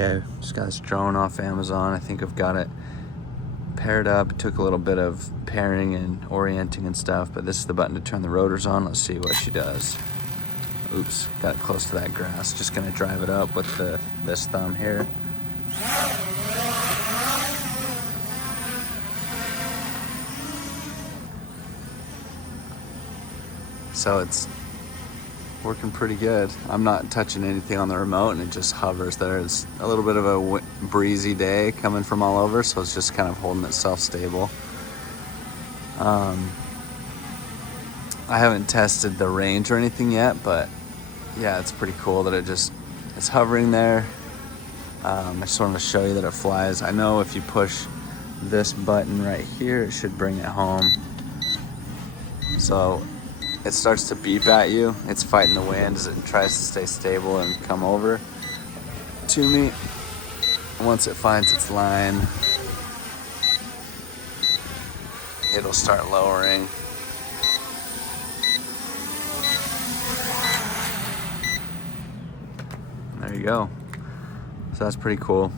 Okay, just got this drone off Amazon. I think I've got it paired up. It took a little bit of pairing and orienting and stuff, but this is the button to turn the rotors on. Let's see what she does. Oops, got it close to that grass. Just gonna drive it up with this thumb here. So it's working pretty good. I'm not touching anything on the remote and it just hovers there. It's a little bit of a breezy day coming from all over, so it's just kind of holding itself stable. I haven't tested the range or anything yet, but yeah, it's pretty cool that it's hovering there. I just wanted to show you that it flies. I know if you push this button right here, it should bring it home. So it starts to beep at you. It's fighting the wind as it tries to stay stable and come over to me. Once it finds its line, it'll start lowering. There you go. So that's pretty cool.